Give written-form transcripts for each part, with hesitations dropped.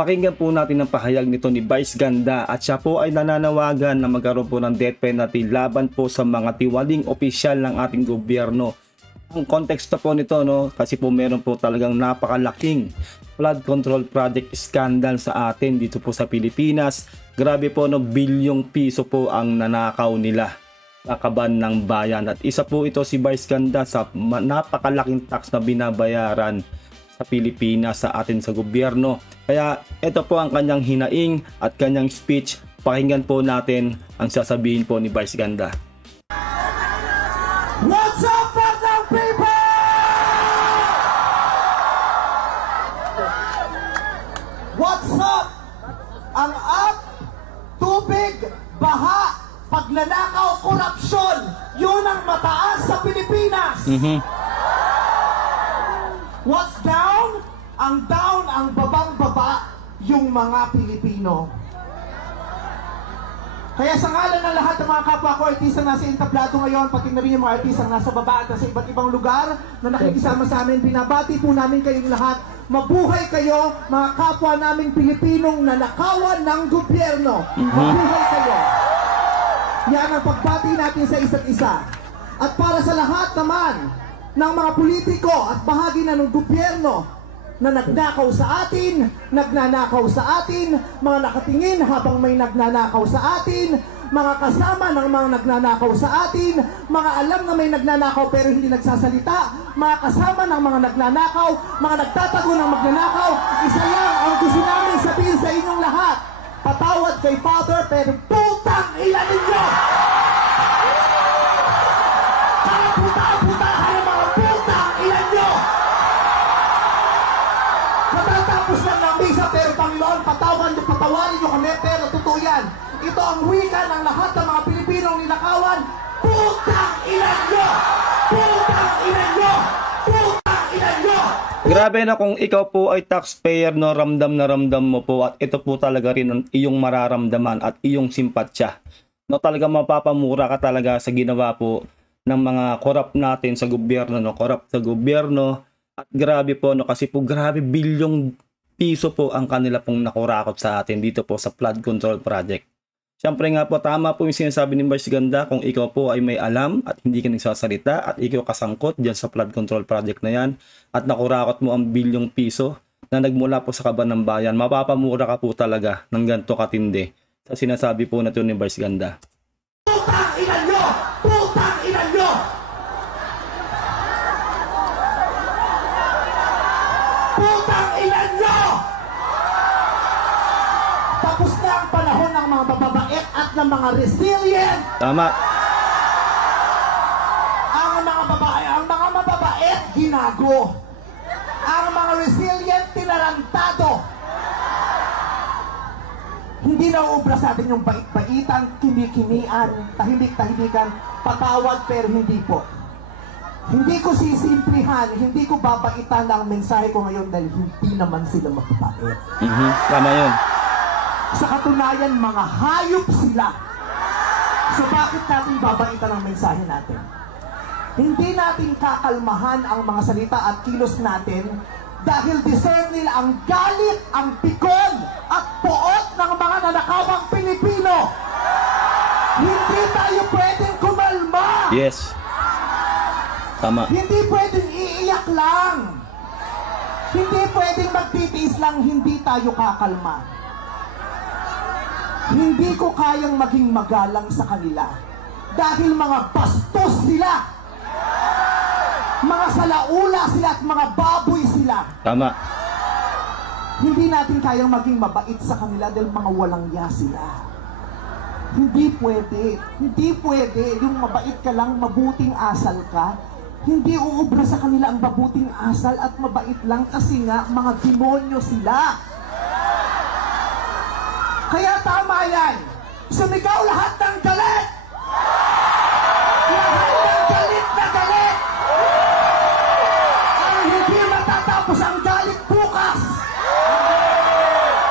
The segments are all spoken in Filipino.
Pakinggan po natin ang pahayag nito ni Vice Ganda at siya po ay nananawagan na magkaroon po ng death penalty laban po sa mga tiwaling opisyal ng ating gobyerno. Ang konteksto po nito, no, kasi po meron po talagang napakalaking flood control project scandal sa atin dito po sa Pilipinas. Grabe po, no, bilyong piso po ang nanakaw nila sa kaban ng bayan. At isa po ito si Vice Ganda sa napakalaking tax na binabayaran sa Pilipinas sa atin sa gobyerno. Kaya ito po ang kanyang hinaing at kanyang speech. Pakinggan po natin ang sasabihin po ni Vice Ganda. What's up, Bandang people? What's up? Ang up, tubig, baha, pagnanakaw, korupsyon, yun ang mataas sa Pilipinas. What's down? Ang down, ang babang-baba, yung mga Pilipino. Kaya sa ngalan ng lahat ng mga kapwa ko, artista nasa entablado ngayon, pati na rin yung mga artista nasa baba at nasa iba't ibang lugar na nakikisama sa amin, binabati po namin kayong lahat. Mabuhay kayo, mga kapwa namin Pilipinong nanakawan ng gobyerno. Mabuhay kayo. Yan ang pagbati natin sa isa't isa. At para sa lahat naman ng mga politiko at bahagi na ng gobyerno na nagnakaw sa atin, nagnanakaw sa atin, mga nakatingin habang may nagnanakaw sa atin, mga kasama ng mga nagnanakaw sa atin, mga alam na may nagnanakaw pero hindi nagsasalita, mga kasama ng mga nagnanakaw, mga nagtatago ng magnanakaw. Isa lang ang gusto namin sabihin sa inyong lahat: patawad kay Father, pero putang ina ninyo! Puta-putahan ang mga putang ina nyo! Matatapos lang ng misa, pero Panginoon, patawarin nyo kami, pero totoo yan. Ito ang wika ng lahat ng mga Pilipinong ninakawan. Putang ina nyo! Putang ina nyo! Putang ina nyo! Grabe na kung ikaw po ay taxpayer, no, ramdam na ramdam mo po at ito po talaga rin ang iyong mararamdaman at iyong simpatsya. No, talaga mapapamura ka talaga sa ginawa po ng mga corrupt natin sa gobyerno, no, corrupt sa gobyerno. At grabe po, no, kasi po grabe bilyong piso po ang kanila pong nakurakot sa atin dito po sa flood control project. Siyempre nga po, tama po yung sinasabi ni Vice Ganda, kung ikaw po ay may alam at hindi ka nagsasalita at ikaw kasangkot dyan sa flood control project na yan at nakurakot mo ang bilyong piso na nagmula po sa kaban ng bayan, mapapamura ka po talaga ng ganito katindi sa sinasabi po na ito ni Vice Ganda. Putang ina nyo! Putang ina nyo! Putang ina nyo! Tapos na ang panahon ng mga bababait at ng mga resilient. Tama. Ang mga mababait, ginago. Ang mga resilient, tinarantado. Hindi na uubra sa atin yung bait-baitan, kimi-kimian, tahimik-tahimikan, patawad pero hindi po. Hindi ko sisimplihan, hindi ko babaitan ang mensahe ko ngayon dahil hindi naman sila mababait. Tama yun. Sa katunayan, mga hayop sila. So bakit natin babaitan ang mensahe natin? Hindi natin kakalmahan ang mga salita at kilos natin dahil deserve nila ang galit, ang pikon at poot ng mga nanakawang Pilipino. Hindi tayo pwedeng kumalma. Yes. Tama. Hindi pwedeng iiyak lang. Hindi pwedeng magtitiis lang, hindi tayo kakalma. Hindi ko kayang maging magalang sa kanila dahil mga bastos sila, mga salaula sila at mga baboy sila. Tama. Hindi natin kayang maging mabait sa kanila dahil mga walang ya sila. Hindi pwede. Hindi pwede yung mabait ka lang, mabuting asal ka. Hindi uubra sa kanila ang mabuting asal at mabait lang kasi nga mga demonyo sila. Kaya tama yan. Sumigaw lahat ng galit! Lahat ng galit na galit! Ang hindi matatapos ang galit bukas!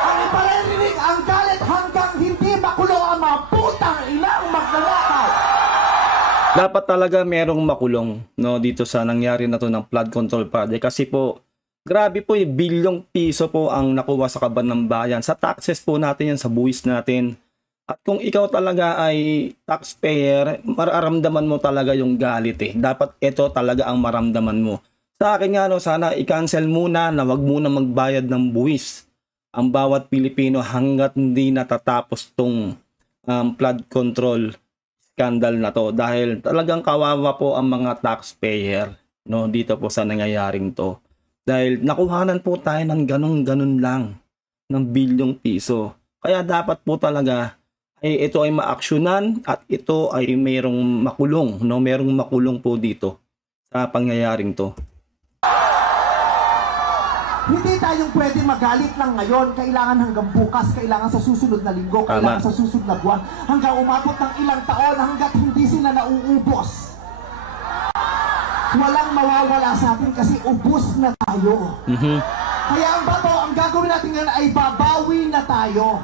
Ang iparirinig ang galit hanggang hindi makulong ang mga putang inang magnanakaw! Dapat talaga merong makulong, no, dito sa nangyari na to ng flood control project kasi po Grabe po, bilyong piso po ang nakuha sa kaban ng bayan. Sa taxes po natin yan, sa buwis natin. At kung ikaw talaga ay taxpayer, mararamdaman mo talaga yung galit eh. Dapat ito talaga ang maramdaman mo. Sa akin nga, no, sana i-cancel muna na wag muna magbayad ng buwis ang bawat Pilipino hanggat hindi natatapos tong flood control scandal na to. Dahil talagang kawawa po ang mga taxpayer, no, dito po sa nangyayaring to. Dahil nakuhanan po tayo ng ganun-ganun lang ng bilyong piso. Kaya dapat po talaga ay ito ay maaksyonan at ito ay mayroong makulong, no? Mayroong makulong po dito sa pangyayaring to. Hindi tayong pwede magalit lang ngayon. Kailangan hanggang bukas, kailangan sa susunod na linggo, kailangan sa susunod na buwan, hanggang umabot ng ilang taon hanggat hindi sila nauubos. Walang mawawala sa atin kasi ubos na tayo. Kaya ang bato, ang gagawin natin ngayon ay babawi na tayo.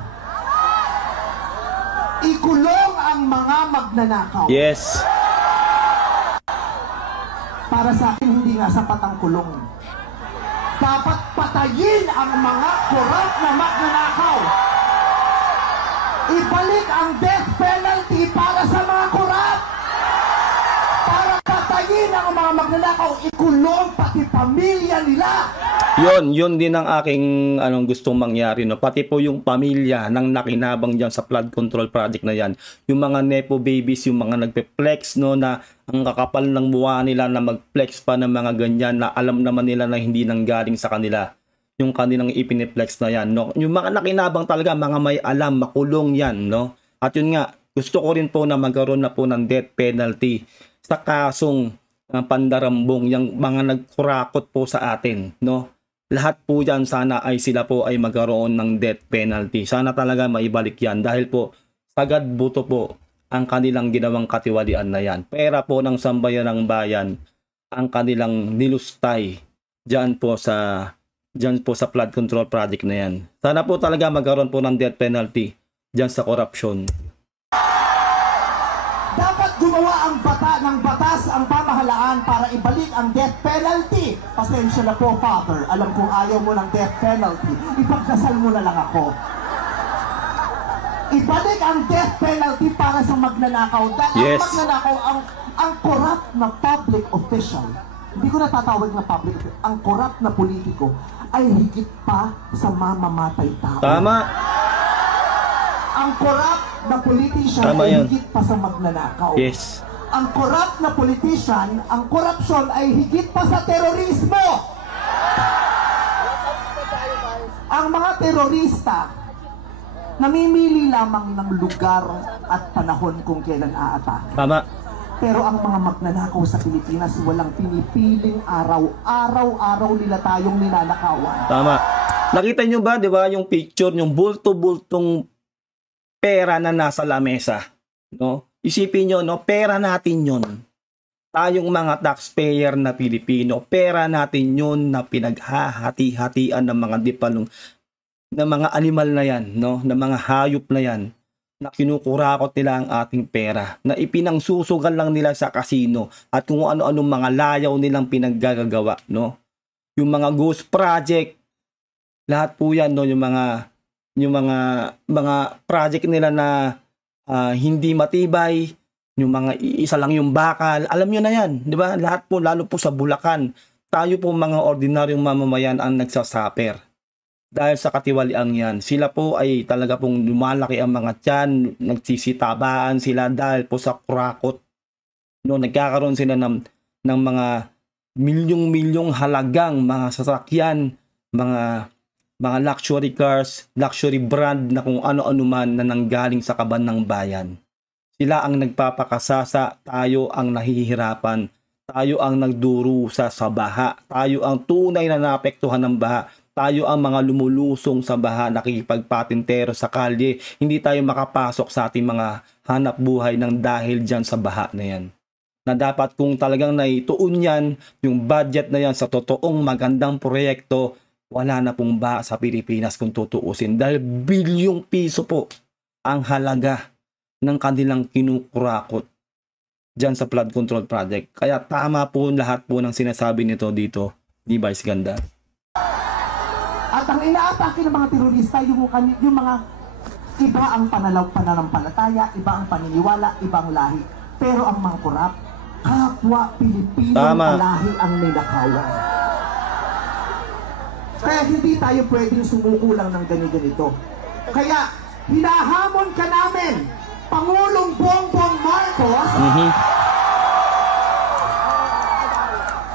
Ikulong ang mga magnanakaw. Yes. Para sa akin, hindi nga sapat ang kulong. Dapat patayin ang mga korap na magnanakaw. Ibalik ang death penalty para sa mga korap. Para patayin ang mga magnanakaw, ikulong pati pamilya nila. Yun din ang aking gustong mangyari, no. Pati po yung pamilya nang nakinabang diyan sa flood control project na yan. Yung mga nepo babies, yung mga nagpe-flex, no, na ang kakapal ng mukha nila na mag-flex pa ng mga ganyan na alam naman nila na hindi nanggaling sa kanila. Yung kanilang ipiniflex na yan, no. Yung mga nakinabang talaga, mga may alam, makulong yan, no. At yun nga, gusto ko rin po na magkaroon na po ng death penalty sa kasong pandarambong, yung mga nagkurakot po sa atin, no. Lahat po yan sana ay sila po ay magkaroon ng death penalty. Sana talaga maibalik yan dahil po sagad buto po ang kanilang ginawang katiwalian na yan. Pera po ng sambayan ng bayan ang kanilang nilustay dyan po sa flood control project na yan. Sana po talaga magkaroon po ng death penalty dyan sa corruption. Dapat gumawa ang batas ang pamahalaan para ibalik ang death penalty. Pasensya na po, Father. Alam kong ayaw mo ng death penalty. Ipagdasal mo na lang ako. Ibalik ang death penalty para sa magnanakaw. Dahil yes. Ang magnanakaw, ang corrupt na public official, hindi ko natatawag na public official, ang corrupt na politiko ay higit pa sa mamamatay tao. Tama. Ang corrupt na politician Tama ay yun. higit pa sa magnanakaw. Yes. Ang corrupt na politician, ang korupsyon ay higit pa sa terorismo. Ang mga terorista, namimili lamang ng lugar at panahon kung kailan aatake. Tama. Pero ang mga magnanakaw sa Pilipinas, walang pinipiling araw. Araw-araw nila tayong ninanakawan. Tama. Nakita nyo ba, di ba, yung picture, yung bulto-bultong pera na nasa lamesa, no? Isipin nyo, no, pera natin yun. Tayong mga taxpayer na Pilipino, pera natin yun na pinaghahati-hatian ng mga dipalong, ng mga animal na yan, no, ng mga hayop na yan, na kinukurakot nila ang ating pera, na ipinangsusugal lang nila sa kasino, at kung ano-anong mga layaw nilang pinaggagawa, no? Yung mga ghost project, lahat po yan, no, yung mga project nila na hindi matibay, yung mga isa lang yung bakal, alam nyo na yan, di ba? Lahat po, lalo po sa Bulacan, tayo po mga ordinaryong mamamayan ang nagsasaper. Dahil sa katiwaliang yan, sila po ay talaga pong lumalaki ang mga tiyan, nagsisitabaan sila dahil po sa kurakot. No, nagkakaroon sila ng mga milyong-milyong halagang mga sasakyan, mga luxury cars, luxury brand na kung ano-ano man na nanggaling sa kaban ng bayan. Sila ang nagpapakasasa, tayo ang nahihirapan, tayo ang nagdurusa sa baha, tayo ang tunay na naapektuhan ng baha, tayo ang mga lumulusong sa baha, nakikipagpatintero sa kalye, hindi tayo makapasok sa ating mga hanap buhay ng dahil dyan sa baha na yan. Na dapat kung talagang naituon yan, yung budget na yan sa totoong magandang proyekto, wala na pong baha sa Pilipinas kung tutuusin dahil bilyong piso po ang halaga ng kanilang kinukurakot dyan sa flood control project. Kaya tama po lahat po ng sinasabi nito dito ni Vice Ganda. At ang inaatake ng mga terorista, yung mga iba ang pananampalataya, iba ang paniniwala, iba ang lahi. Pero ang mga korap, kapwa Pilipino lahi ang ninakawan. Kaya hindi tayo pwedeng sumuko lang ng ganito. Kaya hinahamon ka namin, Pangulong Bongbong Marcos,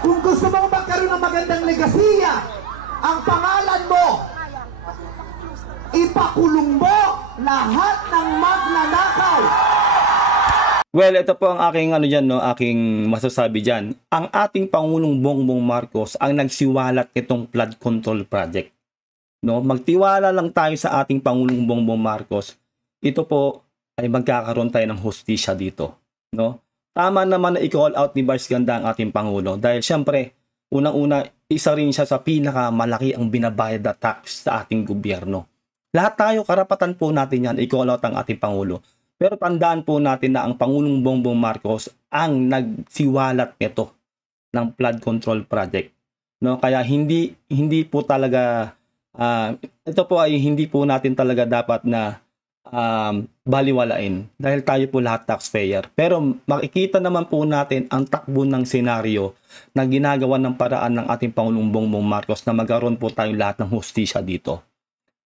kung gusto mong magkaroon ng magandang legasiya, ang pangalan mo, ipakulong mo lahat ng magnanakaw. Well, ito po ang aking aking masasabi diyan. Ang ating Pangulong Bongbong Marcos ang nagsiwalat nitong flood control project. No, magtiwala lang tayo sa ating Pangulong Bongbong Marcos. Ito po ay magkakaroon tayo ng hustisya dito, no? Tama naman na i-call out ni Vice Ganda ang ating Pangulo dahil syempre, unang-una, isa rin siya sa pinakamalaki ang binabayad na tax sa ating gobyerno. Lahat tayo, karapatan po natin yan, i-call out ang ating Pangulo. Pero tandaan po natin na ang Pangulong Bongbong Marcos ang nagsiwalat nito ng flood control project. No, kaya hindi po talaga ito po ay hindi po natin talaga dapat na baliwalain dahil tayo po lahat taxpayer. Pero makikita naman po natin ang takbo ng senaryo na ginagawa ng paraan ng ating Pangulong Bongbong Marcos na magkaroon po tayong lahat ng hustisya dito.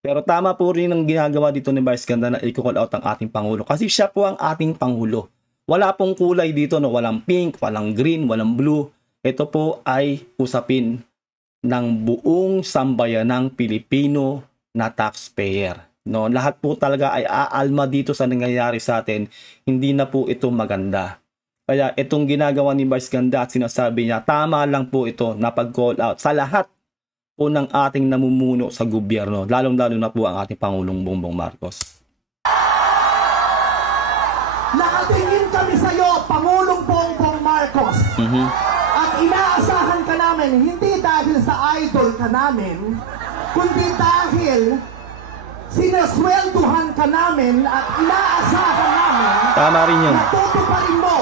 Pero tama po rin ang ginagawa dito ni Vice Ganda na i-call out ang ating Pangulo. Kasi siya po ang ating Pangulo. Wala pong kulay dito, no? Walang pink, walang green, walang blue. Ito po ay usapin ng buong sambayanang Pilipino na taxpayer. No? Lahat po talaga ay aalma dito sa nangyayari sa atin. Hindi na po ito maganda. Kaya itong ginagawa ni Vice Ganda at sinasabi niya, tama lang po ito na pag-call out sa lahat po ng ating namumuno sa gobyerno, lalong-lalo na po ang ating Pangulong Bongbong Marcos. Nakatingin kami sa iyo, Pangulong Bongbong Marcos. At inaasahan ka namin, hindi dahil sa idol ka namin, kundi dahil sinaswelduhan ka namin at inaasahan namin tama rin yun. Natutuparin mo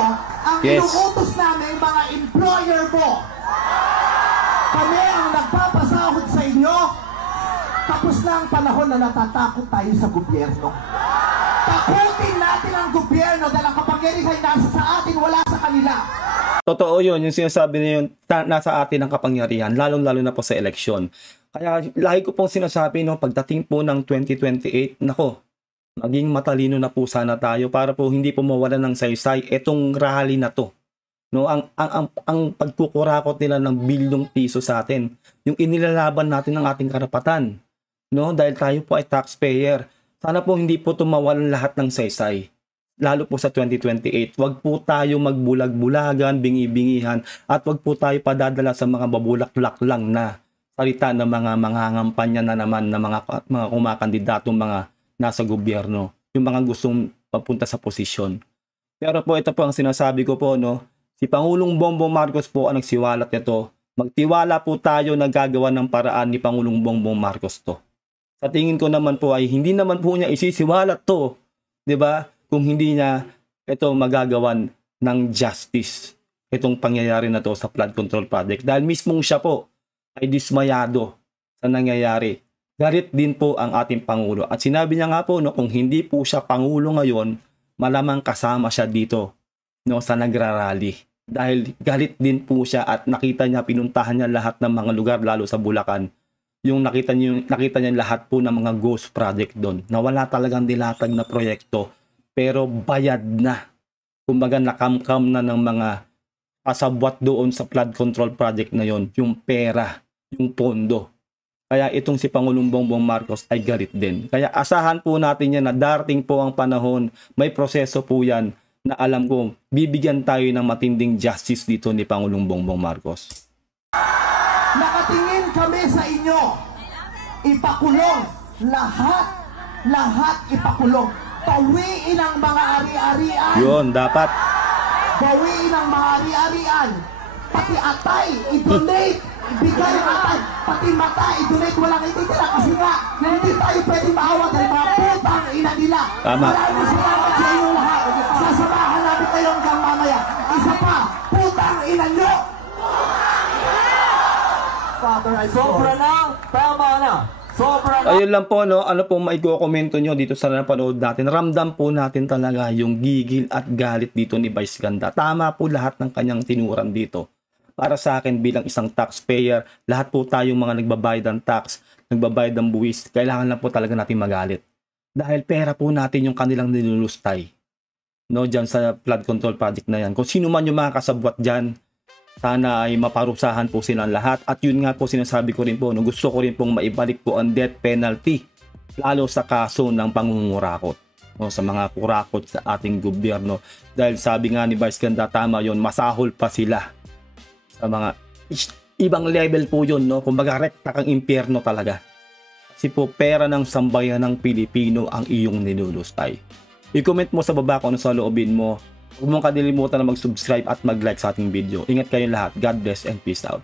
ang inuutos namin mga employer mo. Kami ang nagpapasahod sa inyo. Tapos na ang panahon na natatakot tayo sa gobyerno. Takutin natin ang gobyerno dahil ang kapangyarihan nasa sa atin, wala sa kanila. Totoo yun, yung sinasabi na yun, nasa atin ang kapangyarihan, lalong-lalo na po sa eleksyon. Kaya lagi ko pong sinasabi, no, pagdating po ng 2028, nako, maging matalino na po sana tayo para po hindi po mawala ng saysay itong rally na to. No, ang pagkukurakot nila ng bilyong piso sa atin, yung inilalaban natin ng ating karapatan, no, dahil tayo po ay taxpayer. Sana po hindi po tumawalan lahat ng saysay, lalo po sa 2028. Wag po tayo magbulag-bulagan, bingi-bingihan, at wag po tayo padadala sa mga babulak-lak lang na salita ng mga mangangampanya na naman ng mga kumakandidatong mga nasa gobyerno, yung mga gustong papunta sa posisyon. Pero po ito po ang sinasabi ko po, no. Si Pangulong Bongbong Marcos po ang nagsiwalat nito. Magtiwala po tayo na gagawa ng paraan ni Pangulong Bongbong Marcos to. Sa tingin ko naman po ay hindi naman po niya isisiwalat to, 'di ba? Kung hindi niya ito magagawan ng justice itong pangyayari na to sa flood control project. Dahil mismong siya po ay dismayado sa nangyayari. Galit din po ang ating Pangulo. At sinabi niya nga po, no, kung hindi po siya Pangulo ngayon, malamang kasama siya dito, no, sa nagrarally. Dahil galit din po siya at nakita niya, pinuntahan niya lahat ng mga lugar, lalo sa Bulacan. Yung nakita niya lahat po ng mga ghost project doon. Na wala talagang dilatag na proyekto, pero bayad na. Kumbaga nakamkam na ng mga kasabwat doon sa flood control project na yon, yung pera, yung pondo. Kaya itong si Pangulong Bongbong Marcos ay galit din. Kaya asahan po natin yan na darating po ang panahon, may proseso po yan, na alam ko, bibigyan tayo ng matinding justice dito ni Pangulong Bongbong Marcos. Nakatingin kami sa inyo. Ipakulong. Lahat ipakulong. Bawiin ang mga ari-arian. Yun, dapat. Bawiin ang mga ari-arian. Pati atay, i-donate. Ibigay ang atay. Pati mata, i-donate. Walang ititira kasi nga, hindi tayo pwede maawa dahil mga putang ina nila. Tama. Maraming salamat sa inyong lahat. Sasamahan namin kayo hanggang mamaya. Isa pa, putang ina nyo! Father, I Sobra na, tama na. Ayun lang po, no? Ano po maiko-komento nyo dito sa napanood natin? Ramdam po natin talaga yung gigil at galit dito ni Vice Ganda. Tama po lahat ng kanyang tinuran dito. Para sa akin bilang isang taxpayer, lahat po tayong mga nagbabayad ng tax, nagbabayad ng buwis, kailangan lang po talaga natin magalit. Dahil pera po natin yung kanilang nilulustay. No, dyan sa flood control project na yan. Kung sino man yung mga kasabwat dyan, sana ay maparusahan po silang lahat. At yun nga po sinasabi ko rin po, no, gusto ko rin pong maibalik po ang death penalty. Lalo sa kaso ng pangungurakot. No, sa mga kurakot sa ating gobyerno. Dahil sabi nga ni Vice Ganda, tama yun, masahol pa sila. Sa mga ibang level po yun, no? Kumbaga rekta kang impyerno talaga. Kasi po pera ng sambayan ng Pilipino ang iyong nilulustay. I-comment mo sa baba kung ano sa loobin mo. Huwag mong kadilimutan na mag-subscribe at mag-like sa ating video. Ingat kayong lahat. God bless and peace out.